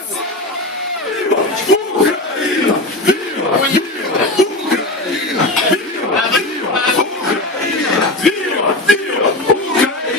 Brasil!